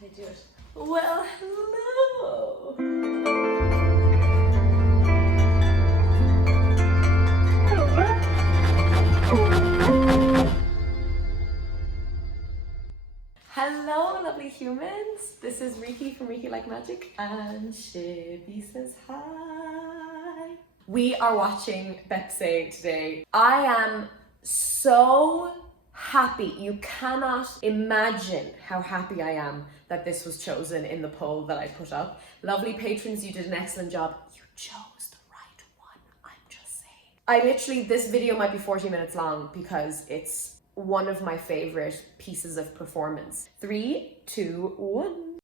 did I do it? Well, hello! Hello, lovely humans. This is Riki from rikilikemagic, and Shibi says hi. We are watching Baepsae today. I am so happy. You cannot imagine how happy I am that this was chosen in the poll that I put up. Lovely patrons, you did an excellent job. You chose the right one, I'm just saying. This video might be 40 minutes long because it's one of my favorite pieces of performance. 3, 2, 1.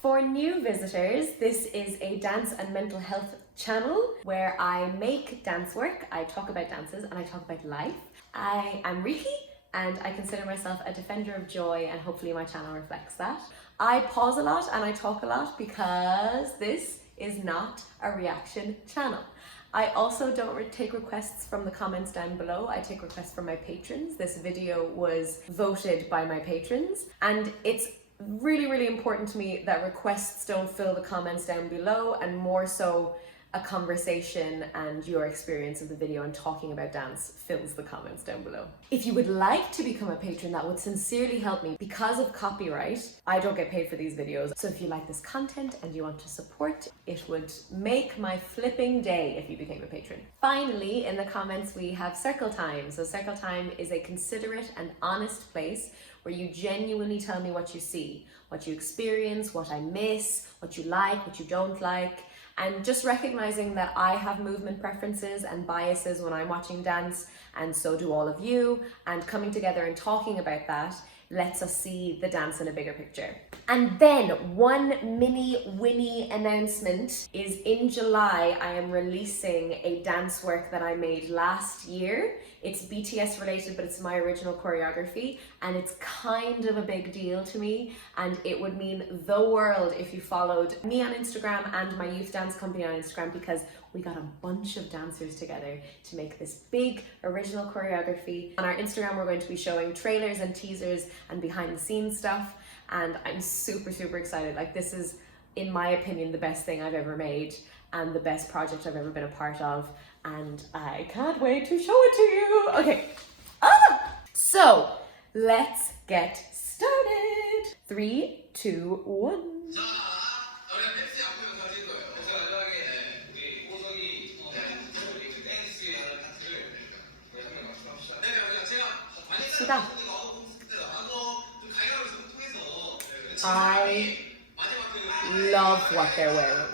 For new visitors, this is a dance and mental health channel where I make dance work, I talk about dances, and I talk about life. I am Riki, and I consider myself a defender of joy, and hopefully my channel reflects that. I pause a lot and I talk a lot because this is not a reaction channel. I also don't take requests from the comments down below. I take requests from my patrons. This video was voted by my patrons, and it's really important to me that requests don't fill the comments down below, and more so a conversation and your experience of the video and talking about dance fills the comments down below. If you would like to become a patron, that would sincerely help me. Because of copyright, I don't get paid for these videos. So if you like this content and you want to support, it would make my flipping day if you became a patron. Finally, in the comments, we have circle time. So circle time is a considerate and honest place where you genuinely tell me what you see, what you experience, what I miss, what you like, what you don't like. And just recognizing that I have movement preferences and biases when I'm watching dance, and so do all of you, and coming together and talking about that lets us see the dance in a bigger picture. And then one mini Winnie announcement is in July, I am releasing a dance work that I made last year. It's BTS related, but it's my original choreography, and it's kind of a big deal to me, and it would mean the world if you followed me on Instagram and my youth dance company on Instagram, because we got a bunch of dancers together to make this big original choreography. On our Instagram, we're going to be showing trailers and teasers and behind the scenes stuff, and I'm super excited. Like, this is, in my opinion, the best thing I've ever made and the best project I've ever been a part of, and I can't wait to show it to you. Okay, so let's get started. 3, 2, 1. I love what they're wearing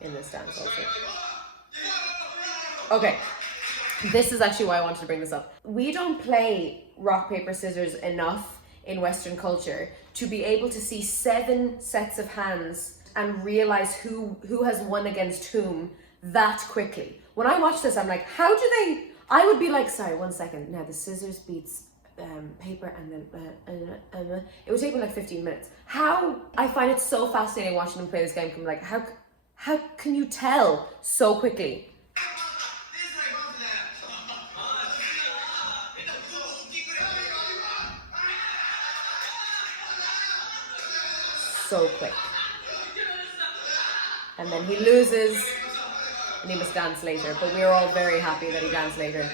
in this dance also. Okay, this is actually why I wanted to bring this up. We don't play rock, paper, scissors enough in Western culture to be able to see 7 sets of hands and realize who has won against whom that quickly. When I watch this, I'm like, how do they? I would be like, sorry, 1 second. Now the scissors beats paper, and then it would take me like 15 minutes. How? I find it so fascinating watching them play this game. I'm like, how can you tell so quickly? So quick. And then he loses and he must dance later, but we were all very happy that he danced later.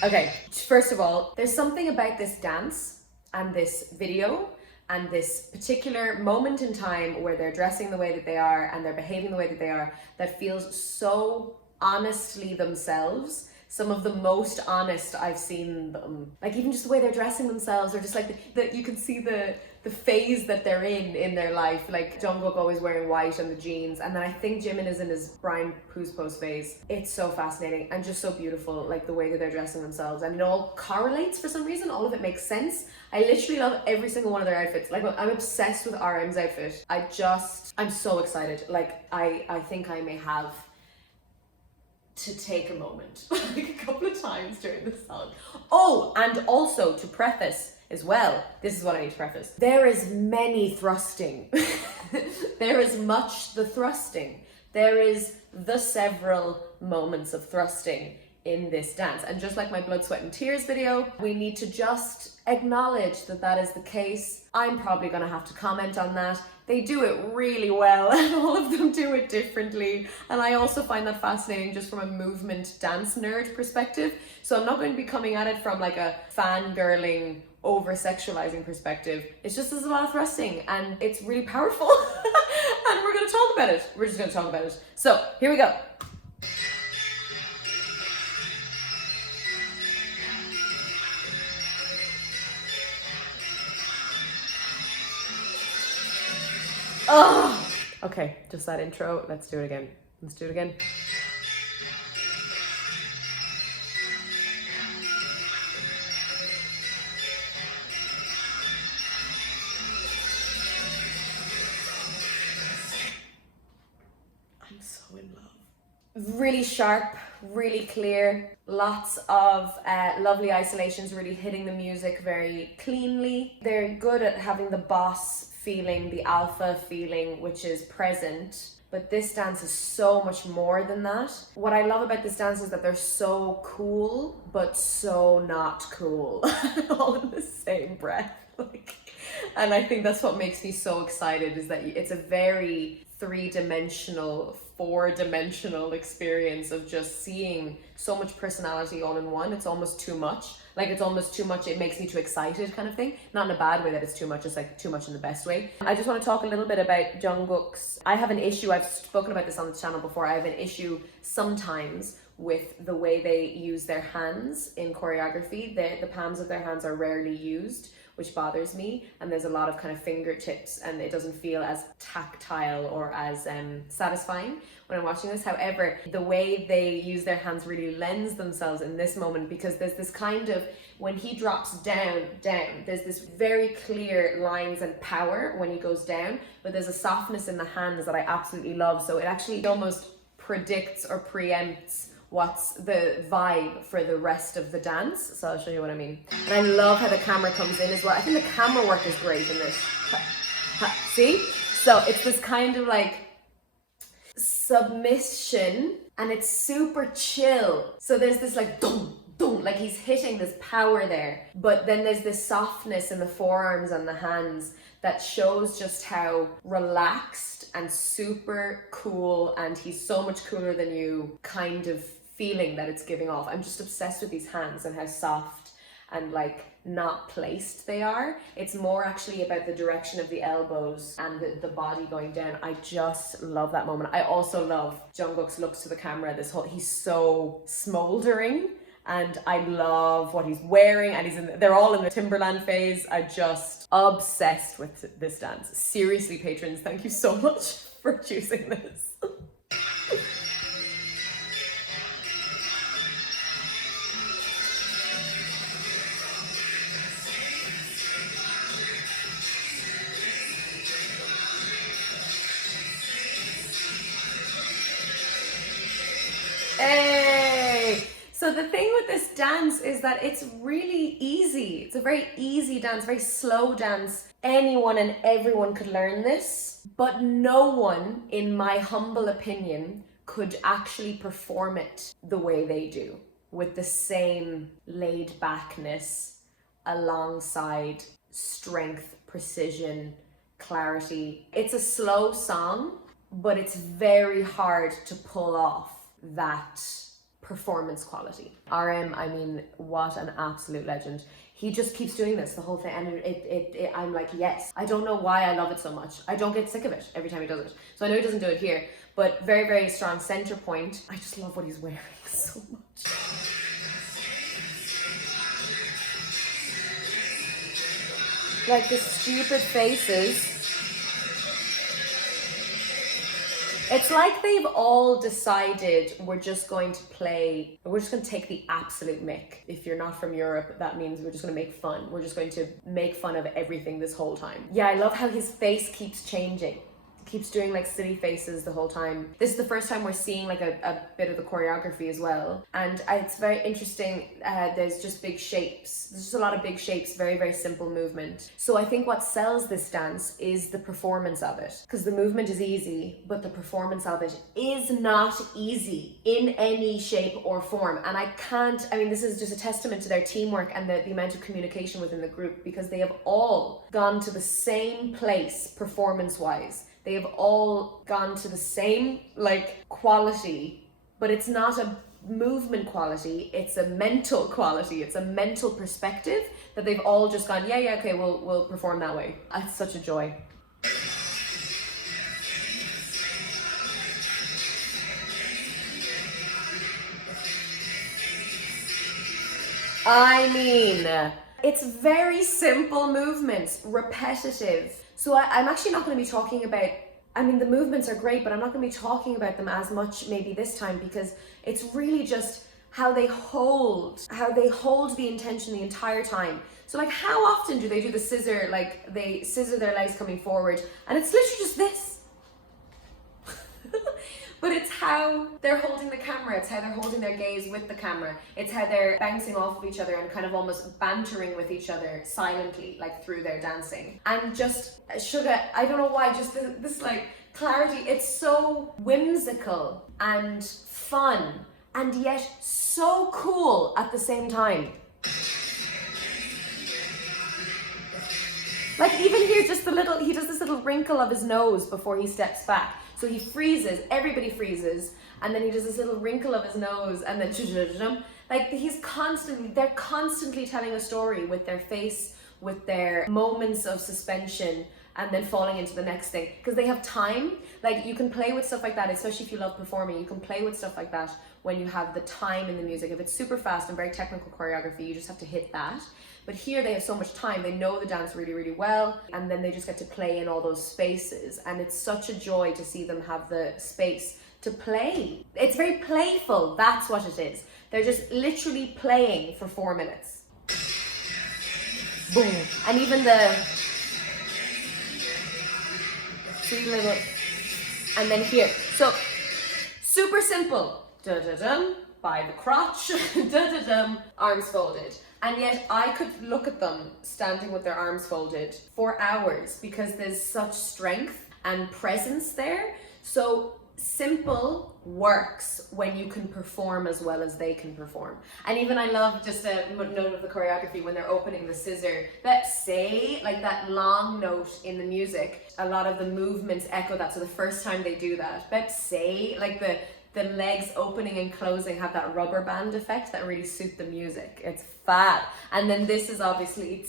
Okay, first of all, there's something about this dance and this video and this particular moment in time where they're dressing the way that they are and they're behaving the way that they are that feels so honestly themselves. Some of the most honest I've seen them. Like, even just the way they're dressing themselves, or just like the you can see the phase that they're in their life. Like Jungkook always wearing white and the jeans, and then I think Jimin is in his Brian Puspos phase. It's so fascinating and just so beautiful, like the way that they're dressing themselves, and it all correlates for some reason. All of it makes sense. I literally love every single one of their outfits. Like, I'm obsessed with RM's outfit. I'm so excited. Like, I think I may have to take a moment like a couple of times during the song. Oh, and also to preface as well, this is what I need to preface. There is many thrusting. There is much the thrusting. There is the several moments of thrusting in this dance. And just like my blood, sweat and tears video, we need to just acknowledge that that is the case. I'm probably gonna have to comment on that. They do it really well and all of them do it differently. And I also find that fascinating just from a movement dance nerd perspective. So I'm not going to be coming at it from like a fangirling, over-sexualizing perspective. It's just there's a lot of thrusting and it's really powerful. And we're gonna talk about it. We're just gonna talk about it. So here we go. Oh, okay, just that intro. Let's do it again. Let's do it again. I'm so in love. Really sharp, really clear, lots of lovely isolations, really hitting the music very cleanly. They're good at having the boss feeling, the alpha feeling, which is present. But this dance is so much more than that. What I love about this dance is that they're so cool, but so not cool, all in the same breath. And I think that's what makes me so excited, is that it's a very three-dimensional, four-dimensional experience of just seeing so much personality all in one. It's almost too much. Like, it's almost too much, it makes me too excited kind of thing. Not in a bad way that it's too much, it's like too much in the best way. I just want to talk a little bit about Jungkook's. I have an issue, I've spoken about this on the channel before, I have an issue sometimes with the way they use their hands in choreography. The palms of their hands are rarely used, which bothers me, and there's a lot of kind of fingertips and it doesn't feel as tactile or as satisfying when I'm watching this. However, the way they use their hands really lends themselves in this moment, because there's this kind of, when he drops down, there's this very clear lines and power when he goes down, but there's a softness in the hands that I absolutely love. So it actually almost predicts or preempts what's the vibe for the rest of the dance. So I'll show you what I mean. And I love how the camera comes in as well. I think the camera work is great in this. See? So it's this kind of like submission and it's super chill. So there's this like dum, dum, like he's hitting this power there. But then there's this softness in the forearms and the hands that shows just how relaxed and super cool, and he's so much cooler than you kind of feeling that it's giving off. I'm just obsessed with these hands and how soft and like not placed they are. It's more actually about the direction of the elbows and the body going down. I just love that moment. I also love Jungkook's looks to the camera. He's so smoldering, and I love what he's wearing, and they're all in the Timberland phase. I just obsessed with this dance. Seriously, patrons, thank you so much for choosing this. Hey! So the thing with this dance is that it's really easy. It's a very easy dance, very slow dance. Anyone and everyone could learn this, but no one, in my humble opinion, could actually perform it the way they do, with the same laid backness alongside strength, precision, clarity. It's a slow song, but it's very hard to pull off that performance quality. RM, I mean, what an absolute legend. He just keeps doing this the whole thing, and I'm like, yes. I don't know why I love it so much. I don't get sick of it every time he does it. So I know he doesn't do it here, but very, very strong center point. I just love what he's wearing so much. Like the stupid faces. It's like they've all decided we're just going to take the absolute mick. If you're not from Europe, that means we're just going to make fun. We're just going to make fun of everything this whole time. Yeah, I love how his face keeps changing. keeps doing like silly faces the whole time. This is the first time we're seeing like a bit of the choreography as well. And it's very interesting. There's just big shapes. There's just a lot of big shapes, very, very simple movement. So I think what sells this dance is the performance of it. Because the movement is easy, but the performance of it is not easy in any shape or form. And I mean, this is just a testament to their teamwork and the amount of communication within the group, because they have all gone to the same place performance-wise. They have all gone to the same like quality, but it's not a movement quality, it's a mental quality, it's a mental perspective that they've all just gone, yeah, okay, we'll perform that way. It's such a joy. I mean, it's very simple movements, repetitive. So I'm actually not going to be talking about, I mean, the movements are great, but I'm not going to be talking about them as much maybe this time, because it's really just how they hold the intention the entire time. So like, how often do they do the scissor, like they scissor their legs coming forward, and it's literally just this. But it's how they're holding the camera, it's how they're holding their gaze with the camera, it's how they're bouncing off of each other and kind of almost bantering with each other silently, like through their dancing. And just sugar, I don't know why, just this like clarity, it's so whimsical and fun and yet so cool at the same time. Like even here, just he does this little wrinkle of his nose before he steps back. So he freezes, everybody freezes, and then he does this little wrinkle of his nose, and then like they're constantly telling a story with their face, with their moments of suspension, and then falling into the next thing. Because they have time, like you can play with stuff like that, especially if you love performing, you can play with stuff like that when you have the time in the music. If it's super fast and very technical choreography, you just have to hit that. But here they have so much time, they know the dance really, really well, and then they just get to play in all those spaces. And it's such a joy to see them have the space to play. It's very playful, that's what it is. They're just literally playing for 4 minutes. Boom. And even the three little, and then here. So, super simple. Da-da-dum, by the crotch, da-da-dum, arms folded. And yet I could look at them standing with their arms folded for hours, because there's such strength and presence there. So simple works when you can perform as well as they can perform. And even I love, just a note of the choreography, when they're opening the scissor, Baepsae, like that long note in the music, a lot of the movements echo that. So the first time they do that, Baepsae, like the legs opening and closing have that rubber band effect that really suit the music. It's fab. And then this is obviously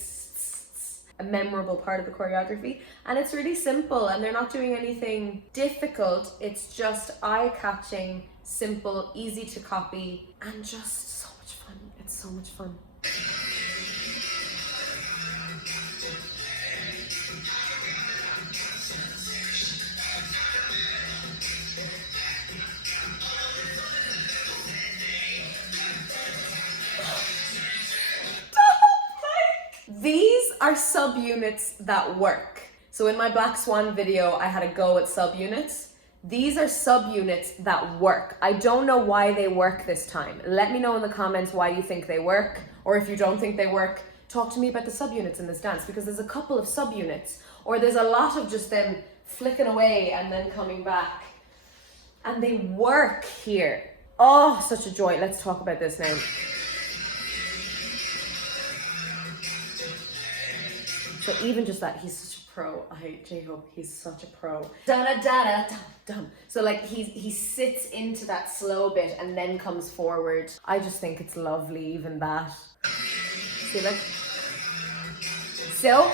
a memorable part of the choreography, and it's really simple, and they're not doing anything difficult. It's just eye-catching, simple, easy to copy, and just so much fun. It's so much fun. These are subunits that work. So in my Black Swan video, I had a go at subunits. These are subunits that work. I don't know why they work this time. Let me know in the comments why you think they work, or if you don't think they work, talk to me about the subunits in this dance, because there's a couple of subunits, or there's a lot of just them flicking away and then coming back. And they work here. Oh, such a joy. Let's talk about this now. So even just that, he's such a pro. J-Hope, he's such a pro. Da-da-da-da-dum-dum. So like he sits into that slow bit and then comes forward. I just think it's lovely, even that. See, like, so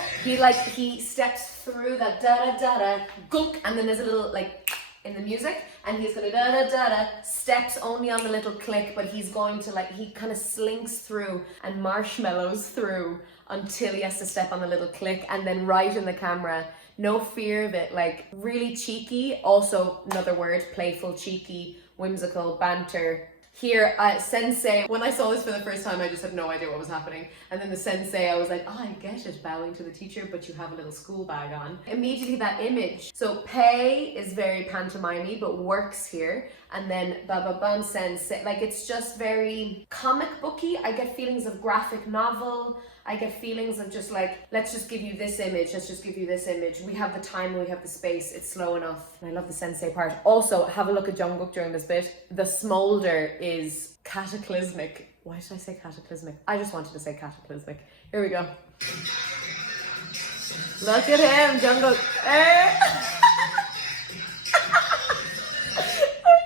he steps through that da-da-da-da, gunk, and then there's a little like in the music, and he's gonna da-da-da-da, steps only on the little click, but he's going to like, he kind of slinks through and marshmallows through until he has to step on the little click, and then right in the camera, no fear of it, like really cheeky, also another word, playful, cheeky, whimsical, banter. Here, sensei, when I saw this for the first time, I just had no idea what was happening. And then the sensei, I was like, oh, I get it, bowing to the teacher, but you have a little school bag on. Immediately that image. So pei is very pantomime-y, but works here. And then ba-ba-bum sensei, like it's just very comic booky. I get feelings of graphic novel. I get feelings of just like, let's just give you this image, let's just give you this image. We have the time, we have the space, it's slow enough. And I love the sensei part. Also, have a look at Jungkook during this bit. The smolder is cataclysmic. Why did I say cataclysmic? I just wanted to say cataclysmic. Here we go. Look at him, Jungkook. I'm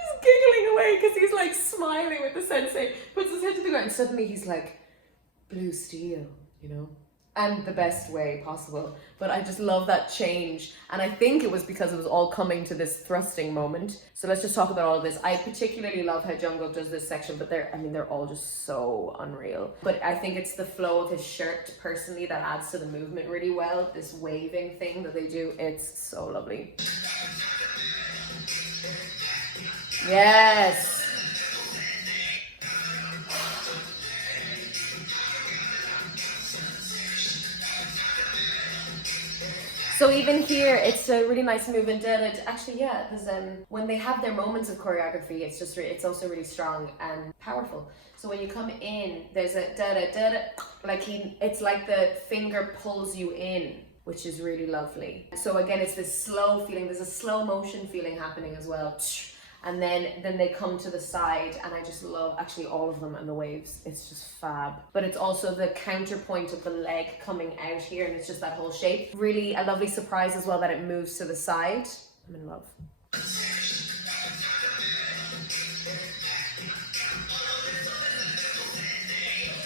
just giggling away because he's like smiling with the sensei. Puts his head to the ground and suddenly he's like, blue steel. You know, and the best way possible. But I just love that change. And I think it was because it was all coming to this thrusting moment. So let's just talk about all of this. I particularly love how Jungkook does this section, but they're all just so unreal. But I think it's the flow of his shirt personally that adds to the movement really well. This waving thing that they do, it's so lovely. Yes. So even here, it's a really nice movement. Actually, yeah, because when they have their moments of choreography, it's also really strong and powerful. So when you come in, there's a da-da-da-da, like it's like the finger pulls you in, which is really lovely. So again, it's this slow feeling. There's a slow motion feeling happening as well. And then they come to the side, and I just love actually all of them and the waves. It's just fab. But it's also the counterpoint of the leg coming out here, and it's just that whole shape. Really a lovely surprise as well that it moves to the side. I'm in love.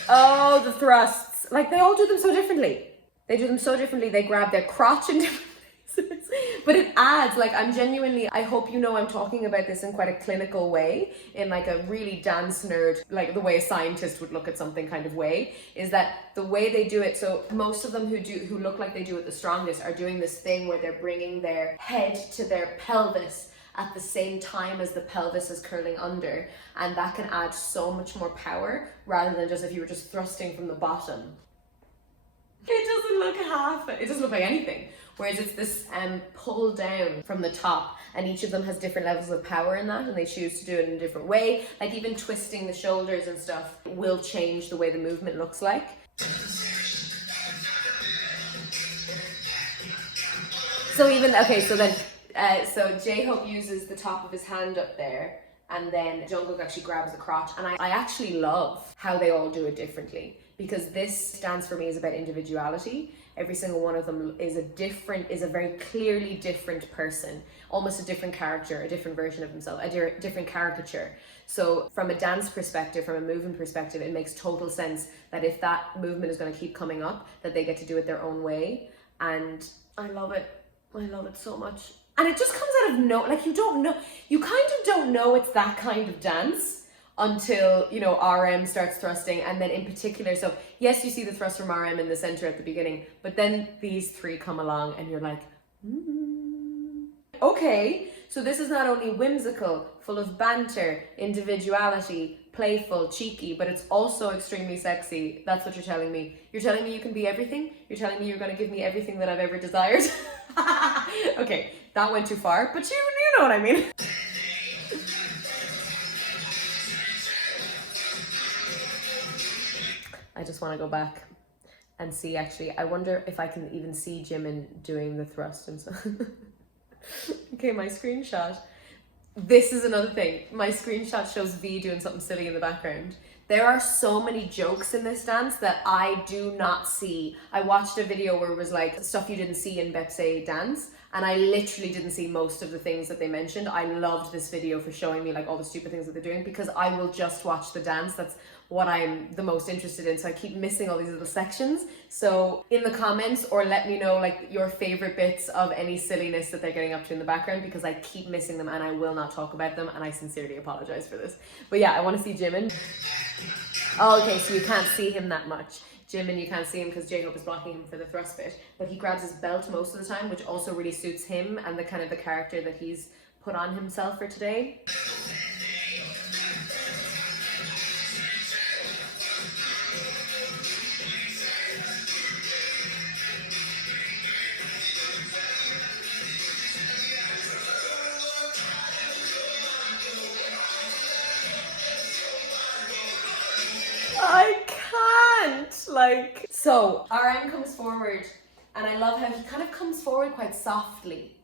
Oh, the thrusts. Like they all do them so differently. They do them so differently. They grab their crotch in different places. But it adds, like, I hope you know I'm talking about this in quite a clinical way, in like a really dance nerd, like the way a scientist would look at something kind of way, is that the way they do it, so most of them who look like they do it the strongest are doing this thing where they're bringing their head to their pelvis at the same time as the pelvis is curling under, and that can add so much more power rather than just if you were just thrusting from the bottom. It doesn't look like anything. Whereas it's this pull down from the top, and each of them has different levels of power in that, and they choose to do it in a different way. Like even twisting the shoulders and stuff will change the way the movement looks like. So J-Hope uses the top of his hand up there, and then Jungkook actually grabs the crotch, and I actually love how they all do it differently, because this dance for me is about individuality. Every single one of them is a very clearly different person, almost a different character, a different version of himself, a different caricature. So from a dance perspective, from a movement perspective, it makes total sense that if that movement is going to keep coming up, that they get to do it their own way. And I love it. I love it so much. And it just comes out of you kind of don't know it's that kind of dance until, you know, RM starts thrusting, and then in particular, so yes, you see the thrust from RM in the center at the beginning, but then these three come along and you're like, okay, so this is not only whimsical, full of banter, individuality, playful, cheeky, but it's also extremely sexy. That's what you're telling me. You're telling me you can be everything? You're telling me you're going to give me everything that I've ever desired? Okay, that went too far, but you know what I mean. I just want to go back and see, actually, I wonder if I can even see Jimin doing the thrust and stuff. Okay, my screenshot. This is another thing. My screenshot shows V doing something silly in the background. There are so many jokes in this dance that I do not see. I watched a video where it was like stuff you didn't see in Baepsae dance, and I literally didn't see most of the things that they mentioned. I loved this video for showing me like all the stupid things that they're doing, because I will just watch the dance. That's what I'm the most interested in, so I keep missing all these little sections. So in the comments, or let me know like your favorite bits of any silliness that they're getting up to in the background, because I keep missing them and I will not talk about them, and I sincerely apologize for this. But yeah, I want to see Jimin. Oh, okay, so you can't see him that much. Jimin, you can't see him because J-Hope is blocking him for the thrust bit, but he grabs his belt most of the time, which also really suits him and the kind of the character that he's put on himself for today. Like, so RM comes forward, and I love how he kind of comes forward quite softly.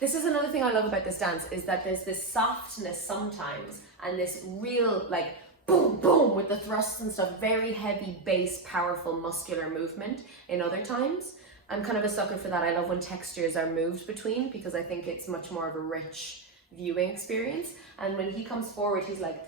This is another thing I love about this dance, is that there's this softness sometimes, and this real like boom, boom with the thrusts and stuff, very heavy bass, powerful, muscular movement in other times. I'm kind of a sucker for that. I love when textures are moved between, because I think it's much more of a rich viewing experience. And when he comes forward, he's like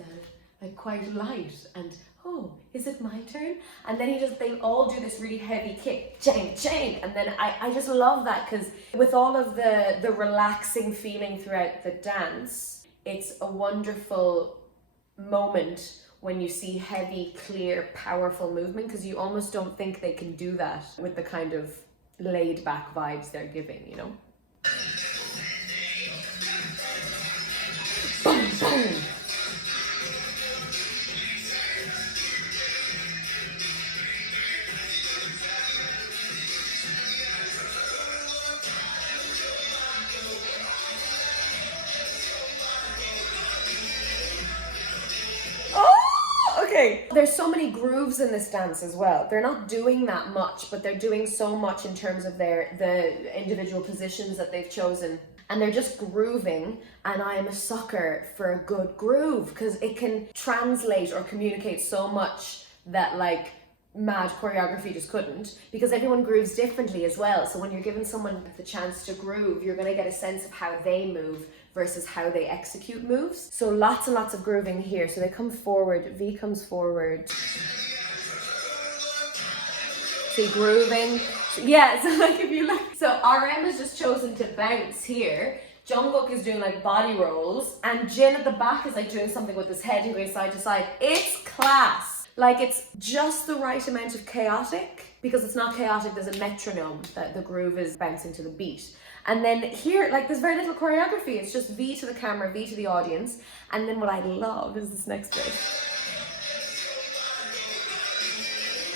quite light, and oh, is it my turn? And then they all do this really heavy kick, chang, chang. And then I just love that, because with all of the relaxing feeling throughout the dance, it's a wonderful moment when you see heavy, clear, powerful movement, because you almost don't think they can do that with the kind of laid back vibes they're giving, you know? Boom, boom. Okay. There's so many grooves in this dance as well. They're not doing that much, but they're doing so much in terms of the individual positions that they've chosen. And they're just grooving, and I am a sucker for a good groove, because it can translate or communicate so much that like mad choreography just couldn't, because everyone grooves differently as well. So when you're giving someone the chance to groove, you're going to get a sense of how they move versus how they execute moves. So lots and lots of grooving here. So they come forward, V comes forward. See, grooving. Yeah, so like if you look, so RM has just chosen to bounce here. Jungkook is doing like body rolls, and Jin at the back is like doing something with his head and going side to side. It's class. Like, it's just the right amount of chaotic, because it's not chaotic, there's a metronome that the groove is bouncing to the beat. And then here, like, there's very little choreography. It's just V to the camera, V to the audience. And then what I love is this next bit.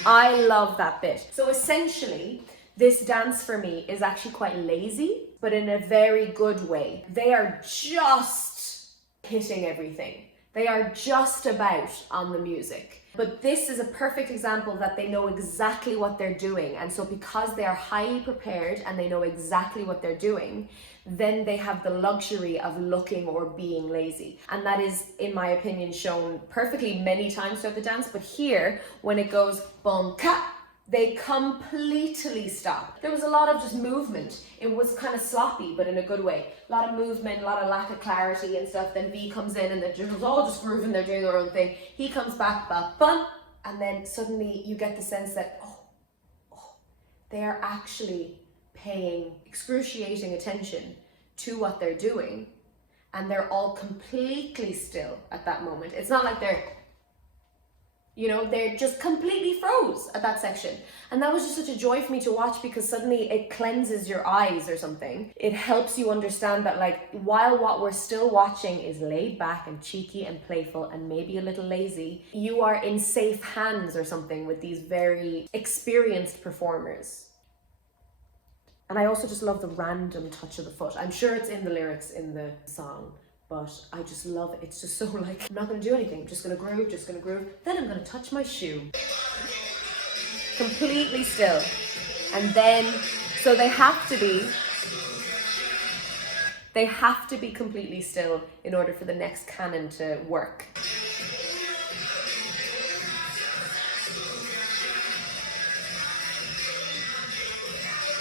I love that bit. So essentially, this dance for me is actually quite lazy, but in a very good way. They are just hitting everything. They are just about on the music. But this is a perfect example that they know exactly what they're doing. And so because they are highly prepared and they know exactly what they're doing, then they have the luxury of looking or being lazy. And that is, in my opinion, shown perfectly many times throughout the dance. But here, when it goes boom, ka, they completely stop. There was a lot of just movement. It was kind of sloppy, but in a good way. A lot of movement, a lot of lack of clarity and stuff. Then V comes in and they're all just grooving, they're doing their own thing. He comes back, ba bum, and then suddenly you get the sense that, they are actually paying excruciating attention to what they're doing, and they're all completely still at that moment. It's not like they're just completely froze at that section. And that was just such a joy for me to watch, because suddenly it cleanses your eyes or something. It helps you understand that, like, while what we're still watching is laid back and cheeky and playful and maybe a little lazy, you are in safe hands or something with these very experienced performers. And I also just love the random touch of the foot. I'm sure it's in the lyrics in the song, but I just love it. It's just so like, I'm not gonna do anything. I'm just gonna groove, then I'm gonna touch my shoe. Completely still. And then, so they have to be completely still in order for the next canon to work.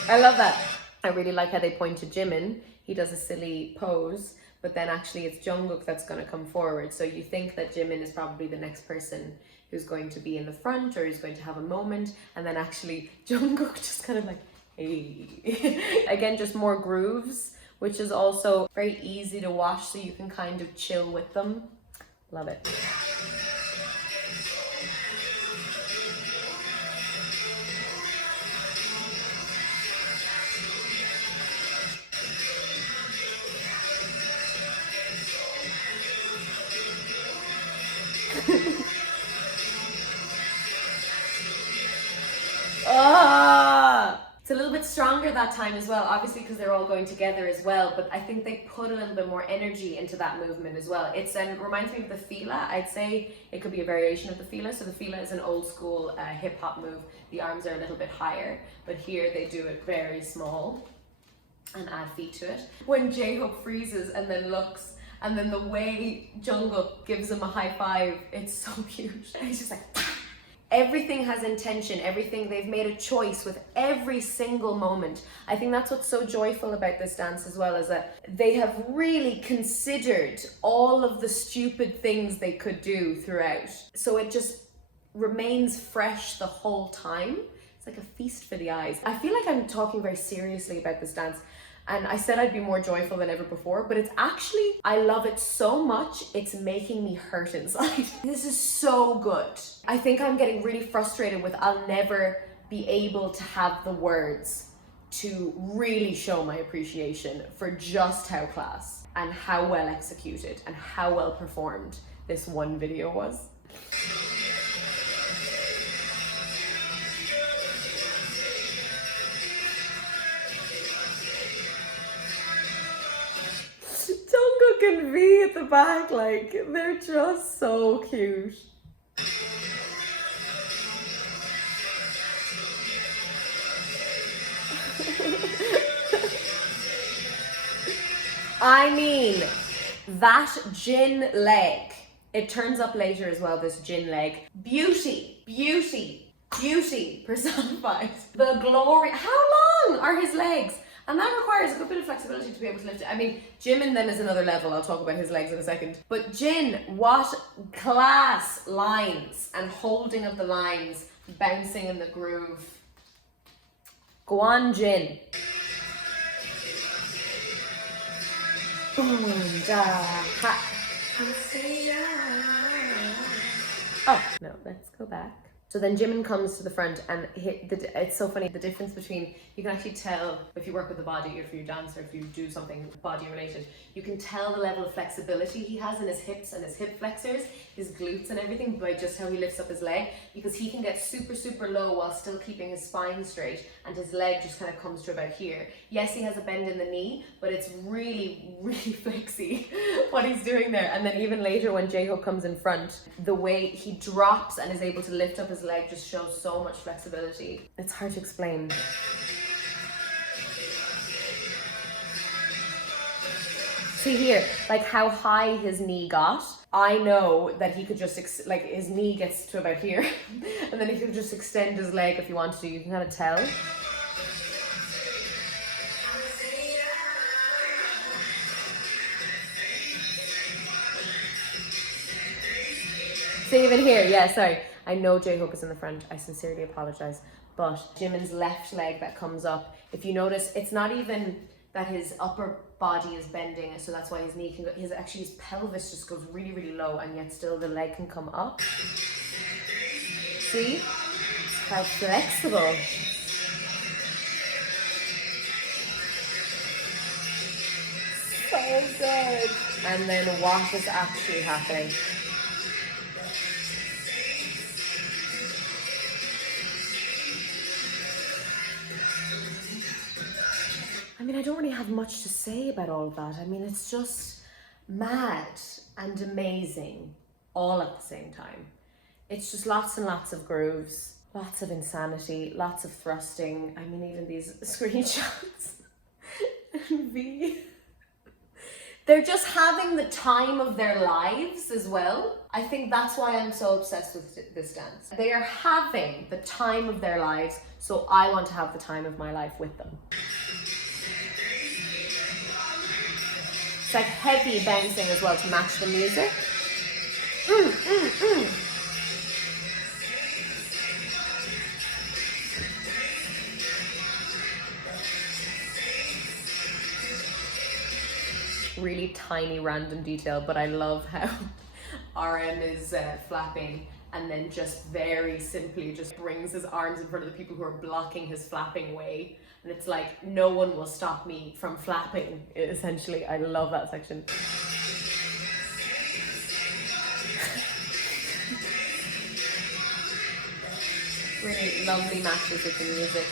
I love that. I really like how they point to Jimin. He does a silly pose, but then actually it's Jungkook that's going to come forward. So you think that Jimin is probably the next person who's going to be in the front or who's going to have a moment, and then actually Jungkook just kind of like, hey. Again, just more grooves, which is also very easy to watch, so you can kind of chill with them. Love it. It's a little bit strong stronger that time as well, obviously because they're all going together as well, but I think they put a little bit more energy into that movement as well. It's reminds me of the fila. I'd say it could be a variation of the fila. So the fila is an old school hip hop move. The arms are a little bit higher, but here they do it very small and add feet to it. When J-Hope freezes and then looks, and then the way Jungkook gives him a high five, it's so cute. He's just like, everything has intention, everything, they've made a choice with every single moment. I think that's what's so joyful about this dance as well, is that they have really considered all of the stupid things they could do throughout. So it just remains fresh the whole time. It's like a feast for the eyes. I feel like I'm talking very seriously about this dance, and I said I'd be more joyful than ever before, but it's actually, I love it so much, it's making me hurt inside. This is so good. I think I'm getting really frustrated with I'll never be able to have the words to really show my appreciation for just how class and how well executed and how well performed this one video was. Jungkook and V at the back, like, they're just so cute. I mean, that Jin leg, it turns up later as well, this Jin leg. Beauty, beauty, beauty personified. The glory, how long are his legs? And that requires a good bit of flexibility to be able to lift it. I mean, Jimin then is another level. I'll talk about his legs in a second. But Jin, what class lines and holding of the lines, bouncing in the groove. Go on, Jin. Boom, da, ha. Oh, no, let's go back. So then Jimin comes to the front, and it's so funny, the difference between, you can actually tell if you work with the body, or if you dance, or if you do something body related, you can tell the level of flexibility he has in his hips and his hip flexors, his glutes and everything, by just how he lifts up his leg, because he can get super, super low while still keeping his spine straight, and his leg just kind of comes to about here. Yes, he has a bend in the knee, but it's really, really flexy what he's doing there. And then even later when J-Hope comes in front, the way he drops and is able to lift up his leg just shows so much flexibility. It's hard to explain. See here, like how high his knee got. I know that he could just, like his knee gets to about here, and then he could just extend his leg if he wanted to. You can kind of tell. See, even here, yeah, sorry. I know J-Hope is in the front. I sincerely apologize. But Jimin's left leg that comes up, if you notice, it's not even that his upper body is bending, so that's why his knee can go, his pelvis just goes really, really low, and yet still the leg can come up. See? How flexible. So good. And then what is actually happening? I mean, I don't really have much to say about all of that. I mean, it's just mad and amazing all at the same time. It's just lots and lots of grooves, lots of insanity, lots of thrusting. I mean, even these screenshots and V. They're just having the time of their lives as well. I think that's why I'm so obsessed with this dance. They are having the time of their lives, so I want to have the time of my life with them. It's like heavy bouncing as well to match the music. Really tiny random detail, but I love how RM is flapping, and then just very simply just brings his arms in front of the people who are blocking his flapping way. And it's like, no one will stop me from flapping, essentially. I love that section. Really lovely matches with the music.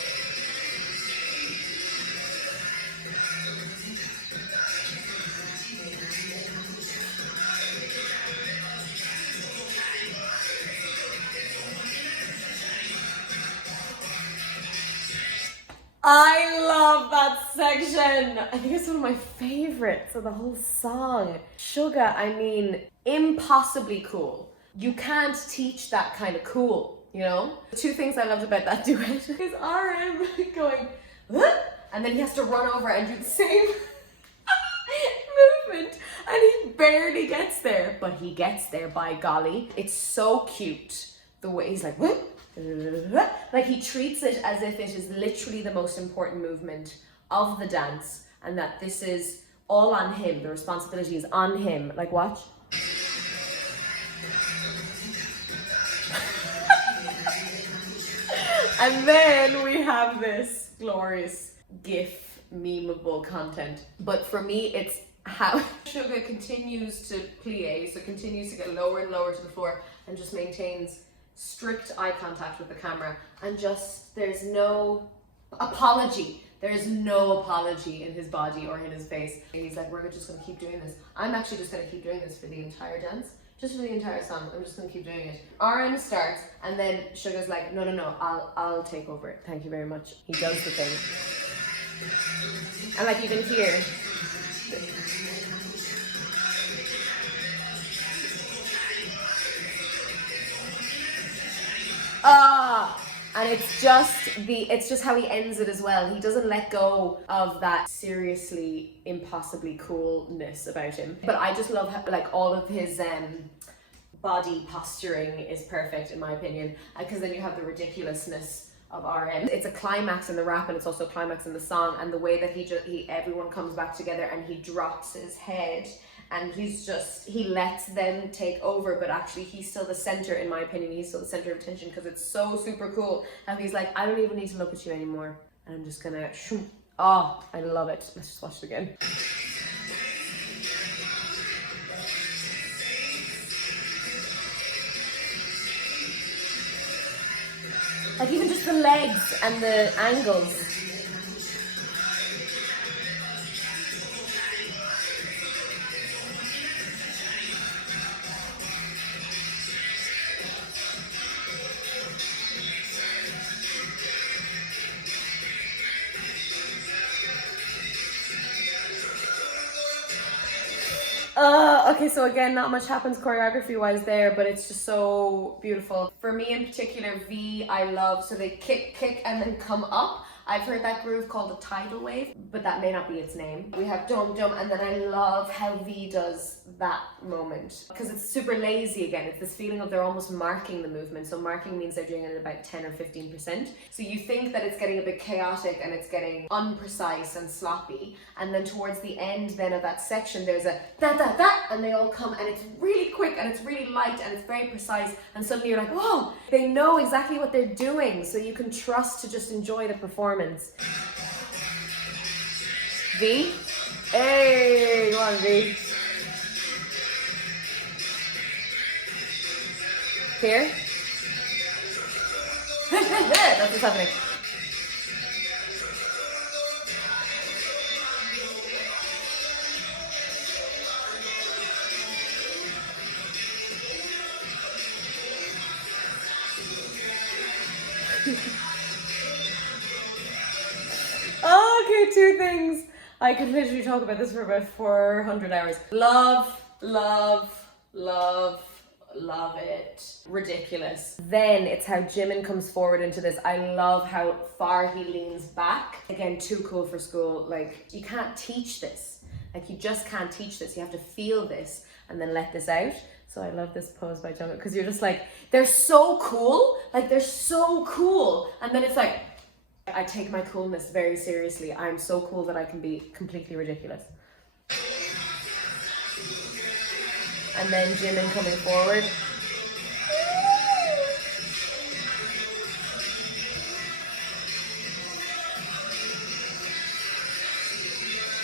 I love that section. I think it's one of my favorites of the whole song. Suga, I mean, impossibly cool. You can't teach that kind of cool, you know? The two things I loved about that duet is RM going, huh? And then he has to run over and do the same movement, and he barely gets there, but he gets there, by golly. It's so cute, the way he's like, what? Like he treats it as if it is literally the most important movement of the dance, and that this is all on him, the responsibility is on him. Like, watch. And then we have this glorious GIF memeable content. But for me, it's how Suga continues to plie, so continues to get lower and lower to the floor, and just maintains strict eye contact with the camera, and just there's no apology. There's no apology in his body or in his face. And he's like, we're just gonna keep doing this. I'm actually just gonna keep doing this for the entire dance. Just for the entire song, I'm just gonna keep doing it. RM starts, and then Suga's like, no, I'll take over it. Thank you very much. He does the thing. And like even here, and it's just how he ends it as well. He doesn't let go of that seriously impossibly coolness about him. But I just love how, like, all of his body posturing is perfect in my opinion, because then you have the ridiculousness of RM. It's a climax in the rap, and it's also a climax in the song, and the way that everyone comes back together and he drops his head. And he lets them take over, but actually he's still the center, in my opinion. He's still the center of attention, because it's so super cool how he's like, I don't even need to look at you anymore. And I'm just gonna, oh, I love it. Let's just watch it again. Like even just the legs and the angles. Okay, so again, not much happens choreography-wise there, but it's just so beautiful. For me in particular, V, I love, so they kick, and then come up. I've heard that groove called a tidal wave, but that may not be its name. We have dum dum, and then I love how V does that moment, because it's super lazy again. It's this feeling of they're almost marking the movement. So marking means they're doing it at about 10 or 15%. So you think that it's getting a bit chaotic and it's getting unprecise and sloppy, and then towards the end then of that section there's a da da da, and they all come, and it's really quick and it's really light and it's very precise, and suddenly you're like, whoa, they know exactly what they're doing, so you can trust to just enjoy the performance. V, hey, go on V. Here. That's what's happening. Okay, two things. I could literally talk about this for about 400 hours. Love, love, love, love it. Ridiculous. Then it's how Jimin comes forward into this. I love how far he leans back. Again, too cool for school. Like, you can't teach this. Like, you just can't teach this. You have to feel this and then let this out. So I love this pose by Jungkook, because you're just like, they're so cool. Like, they're so cool. And then it's like, I take my coolness very seriously. I'm so cool that I can be completely ridiculous. And then Jimin coming forward.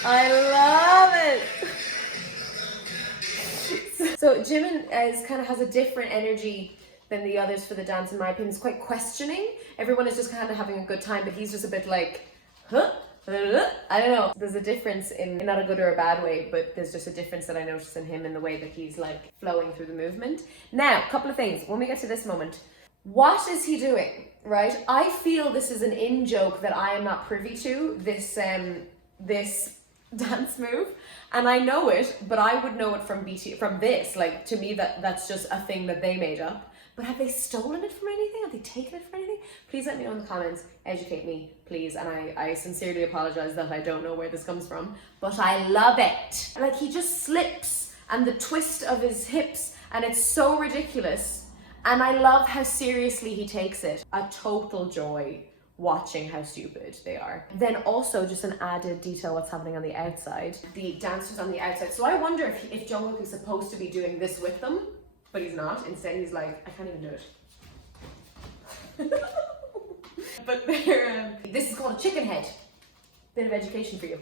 I love it. So Jimin has a different energy than the others for the dance, in my opinion. It's quite questioning. Everyone is just kind of having a good time, but he's just a bit like, huh? I don't know. There's a difference in not a good or a bad way, but there's just a difference that I notice in him in the way that he's like flowing through the movement. Now, a couple of things. When we get to this moment, What is he doing, right? I feel this is an in-joke that I am not privy to, this dance move, and I know it, but I would know it from from this. Like, to me, that's just a thing that they made up. But have they stolen it from anything? Have they taken it from anything? Please let me know in the comments. Educate me, please. And I sincerely apologize that I don't know where this comes from, but I love it. Like, he just slips and the twist of his hips, and it's so ridiculous. And I love how seriously he takes it. A total joy watching how stupid they are. Then also, just an added detail, what's happening on the outside. The dancers on the outside. So I wonder if Jungkook is supposed to be doing this with them, but he's not. Instead, he's like, I can't even do it. But they're, this is called a chicken head. Bit of education for you.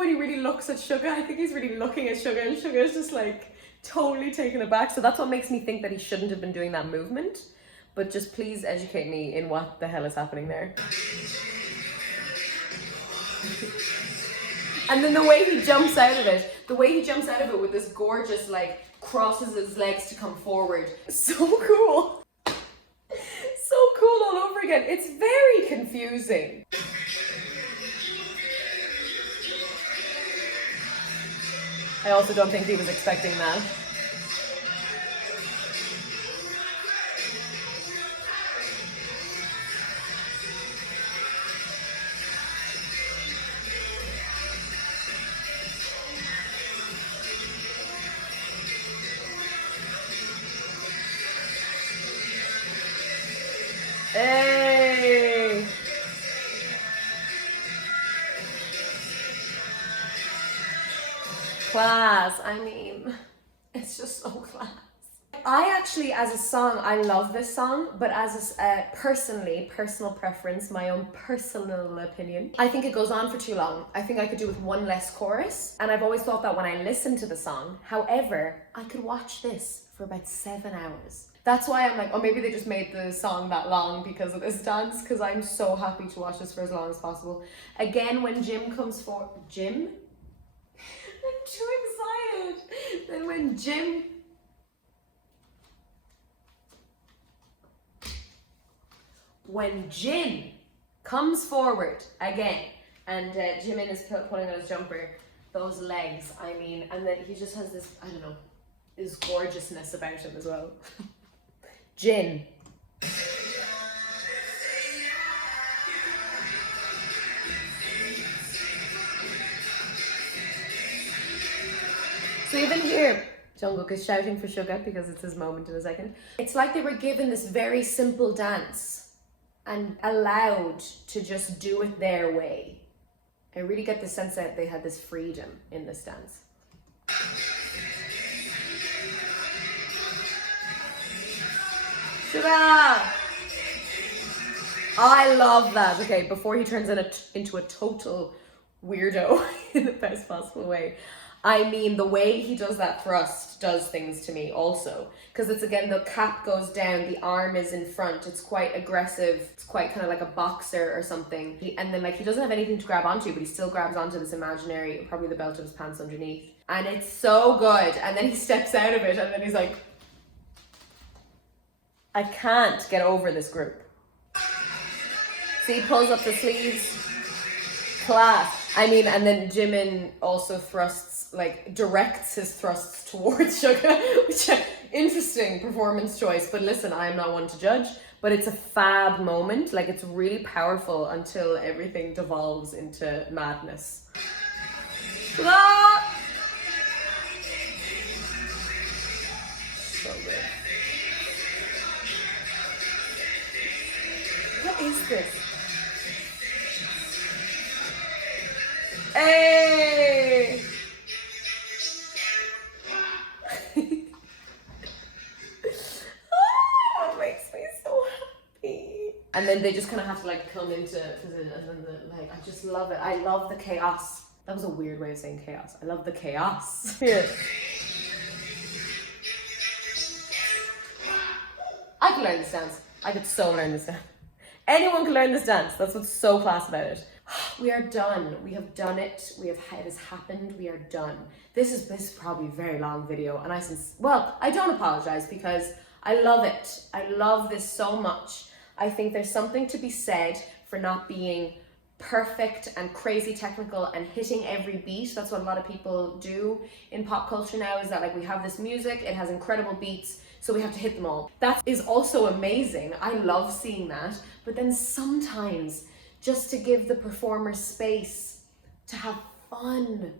He really looks at Suga. I think he's really looking at Suga, and Suga is just like totally taken aback. So that's what makes me think that he shouldn't have been doing that movement. But just please educate me in what the hell is happening there. And then the way he jumps out of it, with this gorgeous, like, crosses his legs to come forward. So cool. So cool all over again. It's very confusing. I also don't think he was expecting that. Hey! Class, I mean, it's just so class. I actually, as a song, I love this song, but as a personal preference, my own personal opinion, I think it goes on for too long. I think I could do with one less chorus, and I've always thought that when I listen to the song. However, I could watch this for about 7 hours. That's why I'm like, oh, maybe they just made the song that long because of this dance, because I'm so happy to watch this for as long as possible. Again, when Jim comes for... Jim? I'm too excited. Then when Jim... When Jin comes forward again, and Jimin is pulling on his jumper, those legs, I mean, and then he just has this, I don't know, this gorgeousness about him as well. Jin. So even here, Jungkook is shouting for Suga because it's his moment in a second. It's like they were given this very simple dance and allowed to just do it their way. I really get the sense that they had this freedom in this dance. Suga! I love that. Okay, before he turns into a total weirdo in the best possible way. I mean, the way he does that thrust does things to me also. Because it's, again, the cap goes down, the arm is in front, it's quite aggressive, it's quite kind of like a boxer or something. And then, like, he doesn't have anything to grab onto, but he still grabs onto this imaginary, probably the belt of his pants underneath. And it's so good. And then he steps out of it, and then he's like, I can't get over this group. See, he pulls up the sleeves. Class. I mean, and then Jimin also thrusts, like, directs his thrusts towards Suga, which interesting performance choice. But listen, I am not one to judge, but it's a fab moment. Like, it's really powerful until everything devolves into madness. Ah! So good. What is this? Hey! Oh, it makes me so happy. And then they just kind of have to, like, come into position, and then like, I just love it. I love the chaos. That was a weird way of saying chaos. I love the chaos. Here. I could learn this dance. I could so learn this dance. Anyone can learn this dance. That's what's so class about it. We are done. We have done it. It has happened. We are done. This is probably a very long video, and I don't apologize because I love it. I love this so much. I think there's something to be said for not being perfect and crazy technical and hitting every beat. That's what a lot of people do in pop culture now, is that like we have this music, it has incredible beats, so we have to hit them all. That is also amazing. I love seeing that. But then sometimes just to give the performer space to have fun.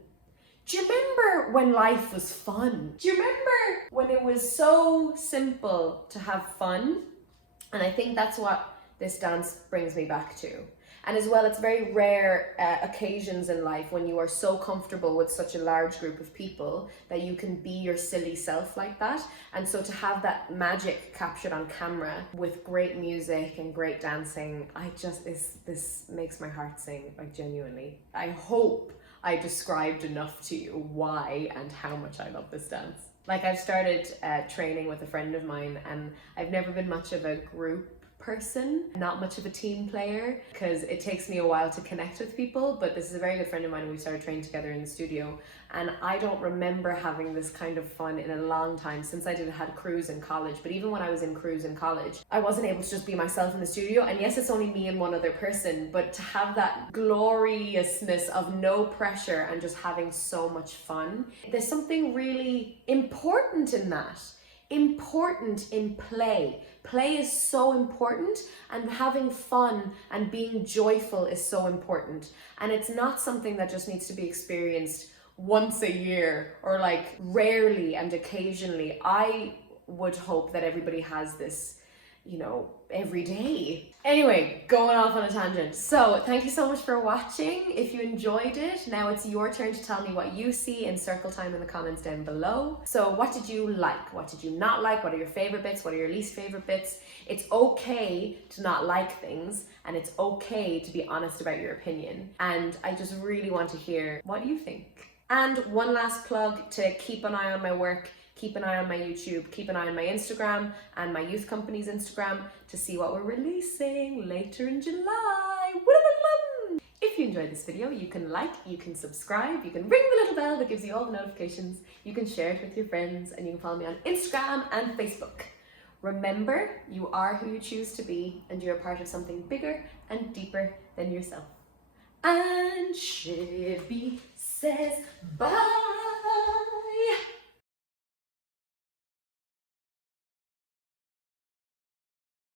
Do you remember when life was fun? Do you remember when it was so simple to have fun? And I think that's what this dance brings me back to. And as well, it's very rare occasions in life when you are so comfortable with such a large group of people that you can be your silly self like that. And so to have that magic captured on camera with great music and great dancing, this makes my heart sing, like genuinely. I hope I described enough to you why and how much I love this dance. Like, I've started training with a friend of mine, and I've never been much of a group person, not much of a team player, because it takes me a while to connect with people. But this is a very good friend of mine, and we started training together in the studio, and I don't remember having this kind of fun in a long time, since I had crews in college. But even when I was in crews in college, I wasn't able to just be myself in the studio. And yes, it's only me and one other person, but to have that gloriousness of no pressure and just having so much fun, there's something really important in that. Important in play. Play is so important, and having fun and being joyful is so important. And it's not something that just needs to be experienced once a year or like rarely and occasionally. I would hope that everybody has this, you know, every day. Anyway, going off on a tangent. So thank you so much for watching. If you enjoyed it, now it's your turn to tell me what you see in circle time in the comments down below. So what did you like? What did you not like? What are your favorite bits? What are your least favorite bits? It's okay to not like things, and it's okay to be honest about your opinion. And I just really want to hear what you think. And one last plug to keep an eye on my work. Keep an eye on my YouTube, keep an eye on my Instagram and my youth company's Instagram to see what we're releasing later in July. If you enjoyed this video, you can like, you can subscribe, you can ring the little bell that gives you all the notifications, you can share it with your friends, and you can follow me on Instagram and Facebook. Remember, you are who you choose to be, and you're a part of something bigger and deeper than yourself. And Chevy says bye.